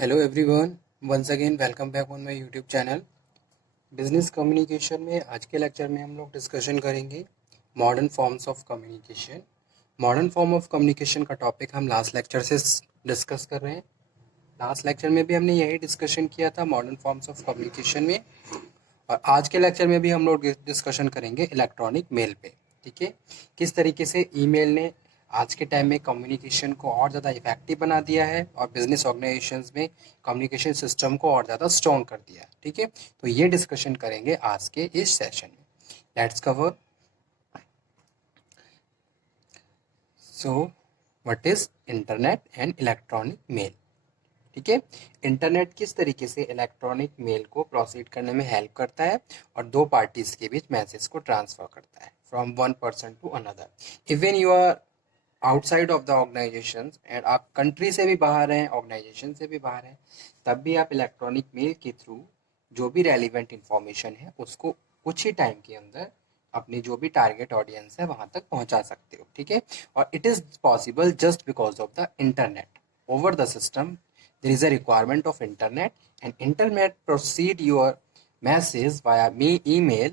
Hello everyone, once again welcome back on my YouTube channel. Business communication में आज के lecture में हम लोग डिस्कशन करेंगे modern forms of communication. Modern form of communication का टॉपिक हम लास्ट लेक्चर से डिस्कस कर रहे हैं। लास्ट लेक्चर में भी हमने यही डिस्कशन किया था मॉडर्न फॉर्म्स ऑफ कम्युनिकेशन में, और आज के लेक्चर में भी हम लोग डिस्कशन करेंगे इलेक्ट्रॉनिक मेल पे। ठीक है, किस तरीके से ईमेल ने आज के टाइम में कम्युनिकेशन को और ज़्यादा इफेक्टिव बना दिया है और बिजनेस ऑर्गेनाइजेशंस में कम्युनिकेशन सिस्टम को और ज़्यादा स्ट्रॉन्ग कर दिया है। ठीक है, तो ये डिस्कशन करेंगे आज के इस सेशन में। Let's cover so what is internet and electronic mail. ठीक है, इंटरनेट किस तरीके से इलेक्ट्रॉनिक मेल को प्रोसीड करने में हेल्प करता है और दो पार्टीज के बीच मैसेज को ट्रांसफर करता है from one person to another. Even you are outside of the organization and आप कंट्री से भी बाहर हैं, ऑर्गेनाइजेशन से भी बाहर हैं, तब भी आप इलेक्ट्रॉनिक मेल के थ्रू जो भी रेलिवेंट इंफॉर्मेशन है उसको कुछ ही टाइम के अंदर अपनी जो भी टारगेट ऑडियंस है वहां तक पहुंचा सकते हो। ठीक है, और it is possible just because of the internet over the system. There is a requirement of internet, and internet proceed your message via email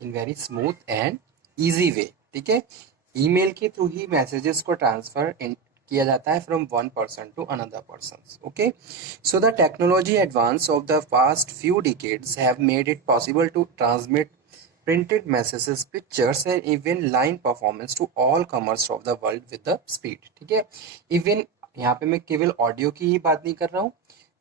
in very smooth and easy way. ठीक है, ईमेल के through ही messages को transfer किया जाता है from one person to another person. Okay, so the technology advance of the past few decades have made it possible to transmit printed messages, pictures and even line performance to all comers of the world with the speed. ठीक है, even यहाँ पे मैं केवल audio की ही बात नहीं कर रहा हूँ।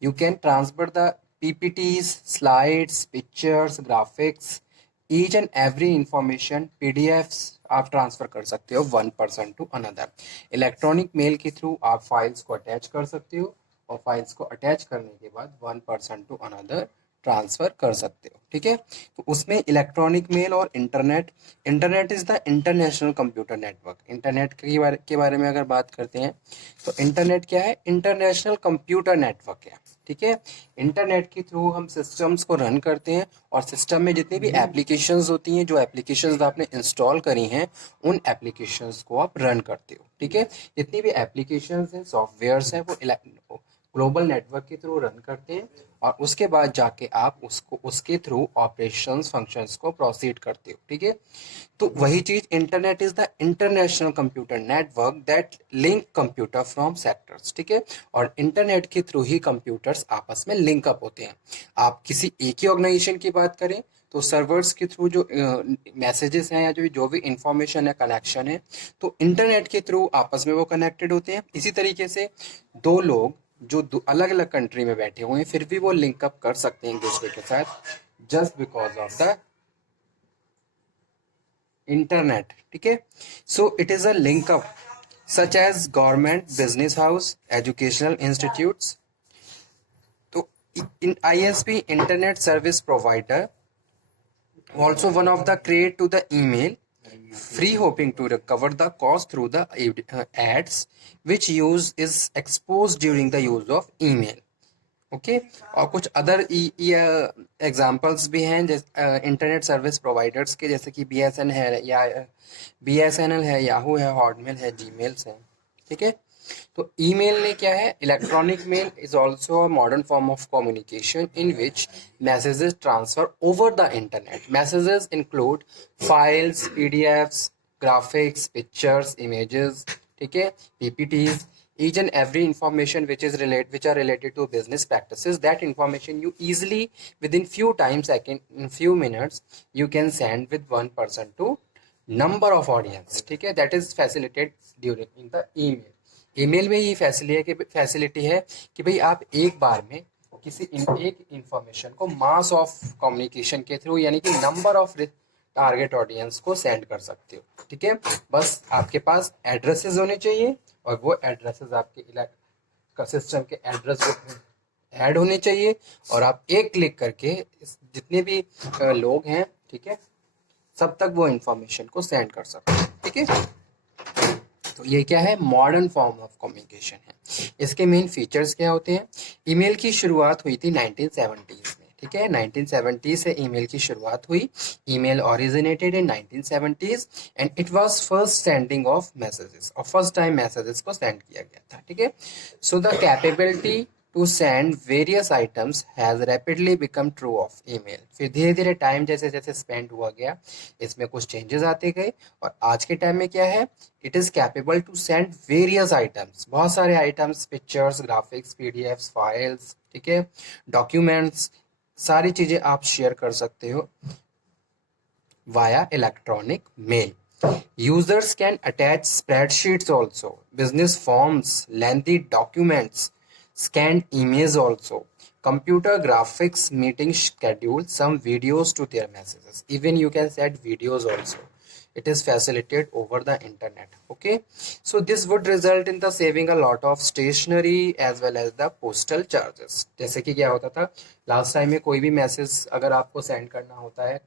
You can transfer the PPTs, slides, pictures, graphics, each and every information, PDFs आप ट्रांसफर कर सकते हो one person to another. Electronic mail के थ्रू आप फाइल्स को अटैच कर सकते हो और फाइल्स को अटैच करने के बाद one person to another transfer कर सकते हो। ठीक है, तो उसमें इलेक्ट्रॉनिक मेल और internet, internet is the international computer network. Internet के बारे में अगर बात करते हैं तो इंटरनेट क्या है? इंटरनेशनल कंप्यूटर नेटवर्क है। ठीक है, इंटरनेट के थ्रू हम सिस्टम्स को रन करते हैं और सिस्टम में जितनी भी एप्लीकेशंस होती हैं, जो एप्लीकेशंस आपने इंस्टॉल करी हैं, उन एप्लीकेशंस को आप रन करते हो। ठीक है, जितनी भी एप्लीकेशंस हैं, सॉफ्टवेयर्स हैं, वो ग्लोबल नेटवर्क के थ्रू रन करते हैं और उसके बाद जाके आप उसको उसके थ्रू ऑपरेशंस फंक्शंस को प्रोसीड करते हो। ठीक है, तो वही चीज internet is the international computer network that link computer from sectors. ठीक है, और इंटरनेट के थ्रू ही कंप्यूटर्स आपस में लिंक अप होते हैं। आप किसी एक ही ऑर्गेनाइजेशन की बात करें तो सर्वर्स के थ्रू जो मैसेजेस हैं या जो भी इंफॉर्मेशन है, कनेक्शन है, तो इंटरनेट के थ्रू आपस में वो कनेक्टेड होते हैं। इसी तरीके से दो लोग जो अलग अलग कंट्री में बैठे हुए हैं फिर भी वो लिंकअप कर सकते हैं एक दूसरे के साथ just because of the internet. ठीक है, so it is a linkup such as government, business house, educational institutes. तो इन ISP, internet service provider, also one of the create to the email free, hoping to recover the cost through the ads which use is exposed during the use of email. Okay, और कुछ other examples भी हैं जैसे internet service providers के, जैसे कि BSNL है, Yahoo है, हॉटमेल है, जीमेल्स हैं। ठीक है, तो ईमेल ने क्या है? Electronic mail is also a modern form of communication in which messages transfer over the internet. Messages include files, PDFs, graphics, pictures, images, ठीक है, PPTs, each and every information which are related to business practices. That information you easily within few time second, in few minutes you can send with one person to number of audience. ठीक है, that is facilitated during in the email. Email में ये facility है कि भाई आप एक बार में एक इंफॉर्मेशन को मास ऑफ कम्युनिकेशन के थ्रू यानी कि नंबर ऑफ टारगेट ऑडियंस को सेंड कर सकते हो। ठीक है, बस आपके पास एड्रेसेस होने चाहिए और वो एड्रेसेस आपके सिस्टम के एड्रेस बुक में ऐड होने चाहिए और आप एक क्लिक करके जितने भी लोग हैं, ठीक है, सब तक वो इंफॉर्मेशन को सेंड कर सकते हैं। ठीक है, तो ये क्या है? मॉडर्न फॉर्म ऑफ कम्युनिकेशन है। इसके मेन फीचर्स क्या होते हैं? ईमेल की शुरुआत हुई थी 1970s में। ठीक है, 1970 से ईमेल की शुरुआत हुई। Email originated in 1970s and it was first sending of messages, और फर्स्ट टाइम मैसेजेस को सेंड किया गया था। ठीक है, so the capability to send various items has rapidly become true of email. फिर धीरे धीरे टाइम जैसे जैसे स्पेंड हुआ गया, इसमें कुछ चेंजेस आते गए, और आज के टाइम में क्या है, it is capable to send various items, बहुत सारे items, pictures, graphics, PDFs, files, ठीक है, डॉक्यूमेंट्स, सारी चीज़ें आप शेयर कर सकते हो via electronic mail. Users can attach spreadsheets also, business forms, lengthy documents, scanned emails also, computer graphics, meeting schedule, some videos to their messages. Even you can send videos also. It is facilitated over the internet. Okay, so this would result in the saving a lot of stationery as well as the postal charges. जैसे कि क्या होता था last time में, कोई भी message अगर आपको सेंड करना होता है,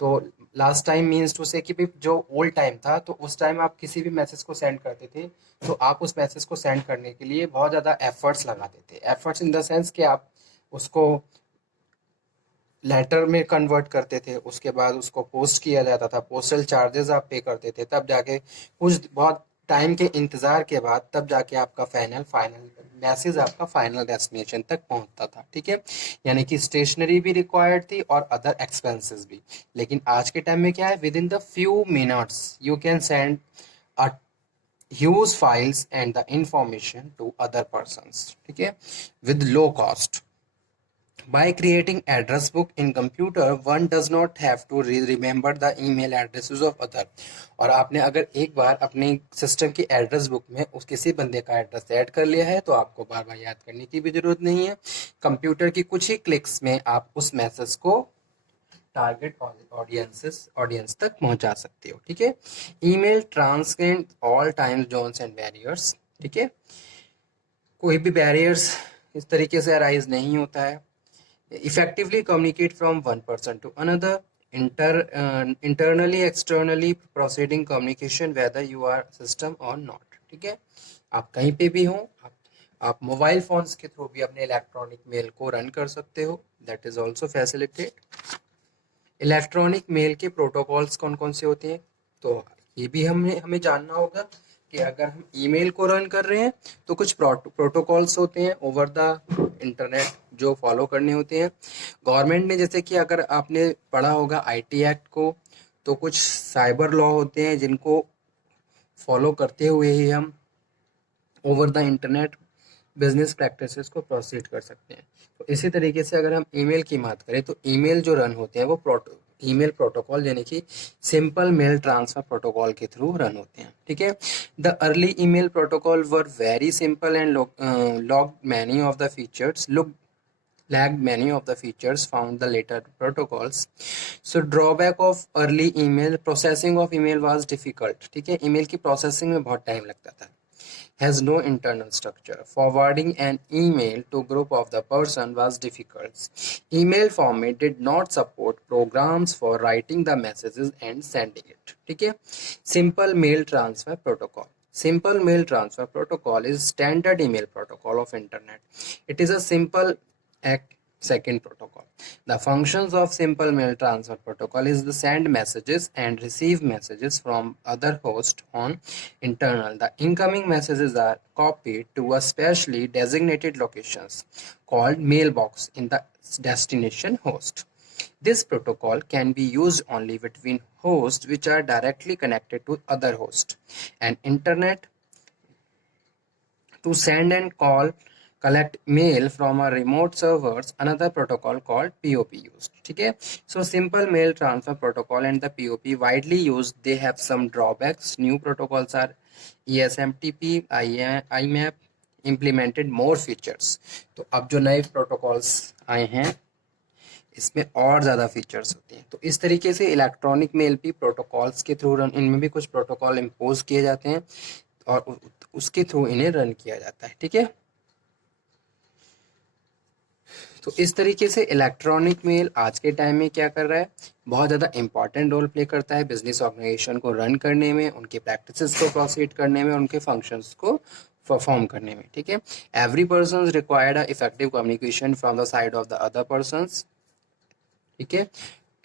तो लास्ट टाइम मीन्स टू से कि भाई जो ओल्ड टाइम था, तो उस टाइम आप किसी भी मैसेज को सेंड करते थे, तो आप उस मैसेज को सेंड करने के लिए बहुत ज़्यादा एफर्ट्स लगाते थे। एफर्ट्स इन द सेंस कि आप उसको लेटर में कन्वर्ट करते थे, उसके बाद उसको पोस्ट किया जाता था, पोस्टल चार्जेस आप पे करते थे, तब जाके कुछ बहुत टाइम के इंतज़ार के बाद तब जाके आपका फाइनल मैसेज आपका फाइनल डेस्टिनेशन तक पहुंचता था। ठीक है, यानी कि स्टेशनरी भी रिक्वायर्ड थी और अदर एक्सपेंसेस भी। लेकिन आज के टाइम में क्या है, within the few minutes you can send a huge files and the information to other persons, ठीक है, with low cost. By creating address book in computer, one does not have to remember the email addresses of other. और आपने अगर एक बार अपने system की address book में उस किसी बंदे का एड्रेस ऐड कर लिया है, तो आपको बार बार याद करने की भी जरूरत नहीं है। कंप्यूटर की कुछ ही क्लिक्स में आप उस मैसेज को टारगेट ऑडियंस तक पहुंचा सकते हो। ठीक है, email transcend all times zones and barriers. ठीक है, कोई भी बैरियर्स इस तरीके से अराइज नहीं होता है। effectively communicate from one person to another, internally externally proceeding communication whether you are system or not। ठीक है, आप कहीं पे भी हो, आप मोबाइल फोन्स के थ्रू भी अपने इलेक्ट्रॉनिक मेल को रन कर सकते हो, that is also facilitated. Electronic mail के प्रोटोकॉल्स कौन कौन से होते हैं, तो ये भी हमें जानना होगा कि अगर हम ईमेल को रन कर रहे हैं तो कुछ प्रोटोकॉल्स होते हैं ओवर द इंटरनेट जो फॉलो करने होते हैं। गवर्नमेंट ने, जैसे कि अगर आपने पढ़ा होगा आईटी एक्ट को, तो कुछ साइबर लॉ होते हैं जिनको फॉलो करते हुए ही हम over the internet business practices को प्रोसीड कर सकते हैं। तो इसी तरीके से अगर हम ईमेल की बात करें, तो ईमेल जो रन होते हैं वो ईमेल प्रोटोकॉल यानी कि सिंपल मेल ट्रांसफर प्रोटोकॉल के थ्रू रन होते हैं। ठीक है, the early email protocol were very simple and lagged many of the features found the later protocols. So drawback of early email, processing of email was difficult। ठीक है, email की processing में बहुत time लगता था। Has no internal structure. Forwarding an email to group of the person was difficult. Email format did not support programs for writing the messages and sending it। ठीक है, simple mail transfer protocol. Simple mail transfer protocol is standard email protocol of internet. It is a simple second protocol. The functions of simple mail transfer protocol is to send messages and receive messages from other host on internal. The incoming messages are copied to a specially designated locations called mailbox in the destination host. This protocol can be used only between hosts which are directly connected to other hosts and internet. To send and collect mail from a remote servers, another protocol called POP used। ठीक है, so simple mail transfer protocol and the POP widely used. They have some drawbacks. New protocols are ESMTP, IMAP implemented more features। तो अब जो नए protocols आए हैं इसमें और ज़्यादा फीचर्स होते हैं। तो इस तरीके से इलेक्ट्रॉनिक मेल भी प्रोटोकॉल्स के थ्रू रन, इनमें भी कुछ प्रोटोकॉल इम्पोज किए जाते हैं और उसके थ्रू इन्हें रन किया जाता है। ठीक है, तो इस तरीके से इलेक्ट्रॉनिक मेल आज के टाइम में क्या कर रहा है, बहुत ज़्यादा इंपॉर्टेंट रोल प्ले करता है बिजनेस ऑर्गेनाइजेशन को रन करने में, उनके प्रैक्टिसेस को प्रोसीड करने में, उनके फंक्शंस को परफॉर्म करने में। ठीक है, every person required a effective communication from the side of the other persons. ठीक है,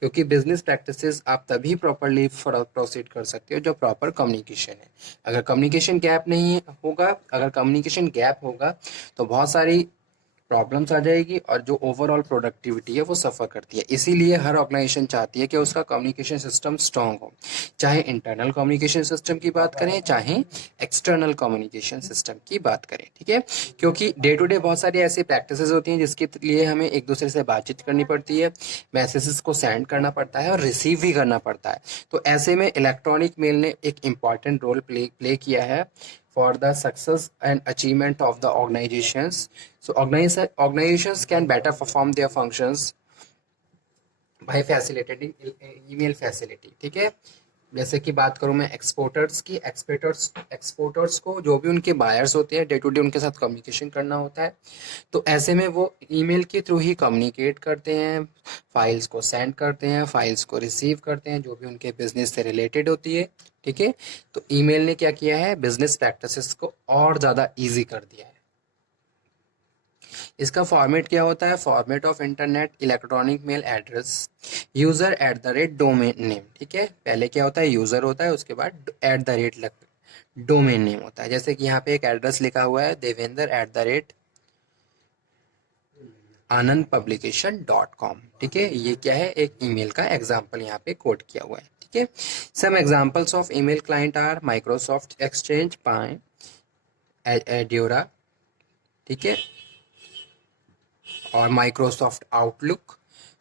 क्योंकि बिजनेस प्रैक्टिसेस आप तभी प्रॉपरली प्रोसीड कर सकते हो जो प्रॉपर कम्युनिकेशन है। अगर कम्युनिकेशन गैप नहीं होगा, अगर कम्युनिकेशन गैप होगा तो बहुत सारी प्रॉब्लम्स आ जाएगी और जो ओवरऑल प्रोडक्टिविटी है वो सफ़र करती है। इसीलिए हर ऑर्गेनाइजेशन चाहती है कि उसका कम्युनिकेशन सिस्टम स्ट्रांग हो, चाहे इंटरनल कम्युनिकेशन सिस्टम की बात करें चाहे एक्सटर्नल कम्युनिकेशन सिस्टम की बात करें, ठीक है। क्योंकि डे टू डे बहुत सारी ऐसी प्रैक्टिसेस होती हैं जिसके लिए हमें एक दूसरे से बातचीत करनी पड़ती है, मैसेजेस को सेंड करना पड़ता है और रिसीव भी करना पड़ता है। तो ऐसे में इलेक्ट्रॉनिक मेल ने एक इम्पॉर्टेंट रोल प्ले किया है for the success and achievement of the organizations. So organizations can better perform their functions by facilitating email facility, ठीक है। जैसे कि बात करूं मैं एक्सपोर्टर्स की, एक्सपोर्टर्स को जो भी उनके बायर्स होते हैं डे टू डे उनके साथ कम्युनिकेशन करना होता है, तो ऐसे में वो ईमेल के थ्रू ही कम्युनिकेट करते हैं, फाइल्स को सेंड करते हैं, फाइल्स को रिसीव करते हैं जो भी उनके बिजनेस से रिलेटेड होती है, ठीक है। तो ईमेल ने क्या किया है, बिजनेस प्रैक्टिसेस को और ज़्यादा ईजी कर दिया है। इसका फॉर्मेट क्या होता है, format of internet electronic mail address user at the rate domain name, ठीक है। पहले क्या होता है, यूजर होता है, उसके बाद eight the rate domain name होता है। जैसे कि यहाँ पे एक एड्रेस लिखा हुआ है Devendra eight the rate anandpublication.com, ठीक है। ये क्या है, एक ईमेल का एग्जांपल यहाँ पे कोड किया हुआ है, ठीक है। Some examples of email client are Microsoft Exchange, Pine, Eudora, ठीक है, और माइक्रोसॉफ्ट आउटलुक।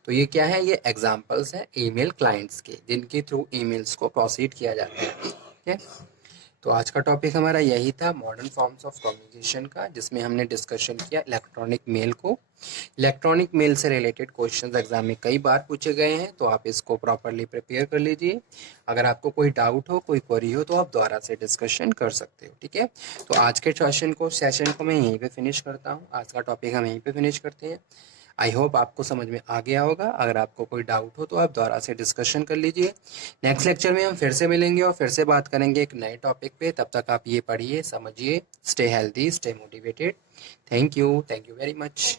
तो ये क्या है, ये एग्जांपल्स हैं ईमेल क्लाइंट्स के जिनके थ्रू ईमेल्स को प्रोसीड किया जाता है, ठीक है। तो आज का टॉपिक हमारा यही था, मॉडर्न फॉर्म्स ऑफ कम्युनिकेशन का, जिसमें हमने डिस्कशन किया इलेक्ट्रॉनिक मेल को। इलेक्ट्रॉनिक मेल से रिलेटेड क्वेश्चंस एग्जाम में कई बार पूछे गए हैं, तो आप इसको प्रॉपरली प्रिपेयर कर लीजिए। अगर आपको कोई डाउट हो, कोई क्वेरी हो, तो आप दोबारा से डिस्कशन कर सकते हो, ठीक है। तो आज के सेशन को मैं यहीं पे फिनिश करता हूँ, आज का टॉपिक हम यहीं पे फिनिश करते हैं। आई होप आपको समझ में आ गया होगा। अगर आपको कोई डाउट हो तो आप दोबारा से डिस्कशन कर लीजिए। नेक्स्ट लेक्चर में हम फिर से मिलेंगे और फिर से बात करेंगे एक नए टॉपिक पे। तब तक आप ये पढ़िए, समझिए, stay healthy, stay motivated. Thank you very much.